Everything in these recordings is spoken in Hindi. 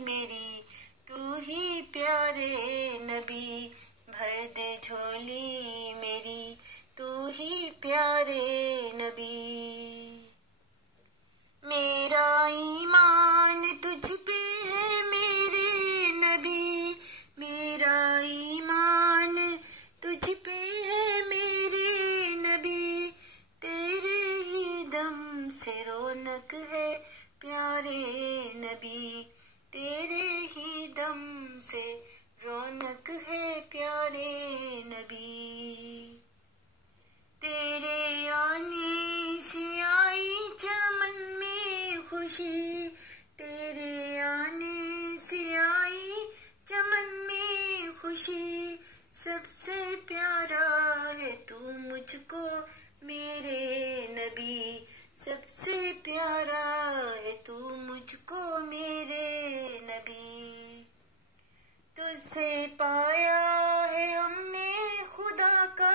मेरी, तू ही प्यारे नबी। भर दे झोली मेरी, तू ही प्यारे नबी। मेरा ईमान तुझ पे है मेरे नबी, मेरा ईमान तुझ पे है मेरे नबी। तेरे ही दम से रौनक है प्यारे नबी, तेरे ही दम से रौनक है प्यारे नबी। तेरे आने से आई चमन में खुशी, तेरे आने से आई चमन में खुशी। सबसे प्यारा है तू मुझको मेरे नबी, सबसे प्यारा है तू मुझको मेरे नबी। तुझसे पाया है हमने खुदा का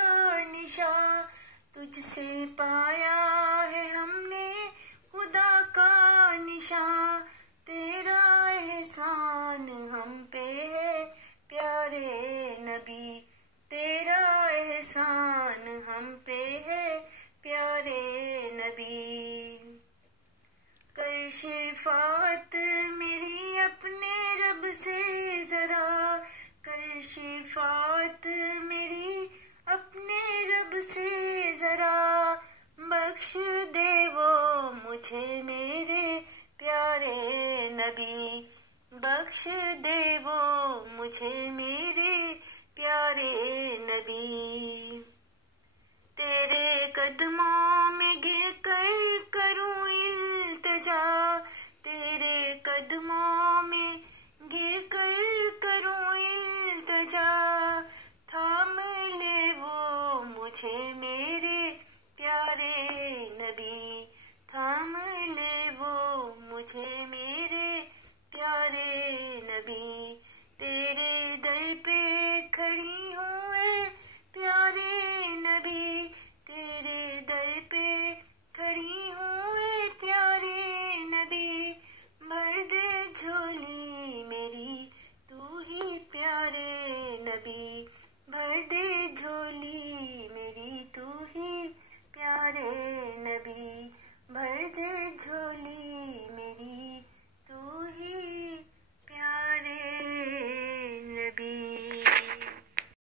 निशान, तुझसे पाया है हमने खुदा का निशान। तेरा एहसान हम पे है प्यारे नबी, तेरा एहसान हम पे है प्यारे नबी। कर शिफाअत मेरी अपने रब से जरा, कर शिफाअत मेरी अपने रब से जरा। बख्श दे वो मुझे मेरे प्यारे नबी, बख्श दे वो मुझे मेरे प्यारे नबी। तेरे कदमों में गिर कर करूं इल्तिजा, तेरे कदमों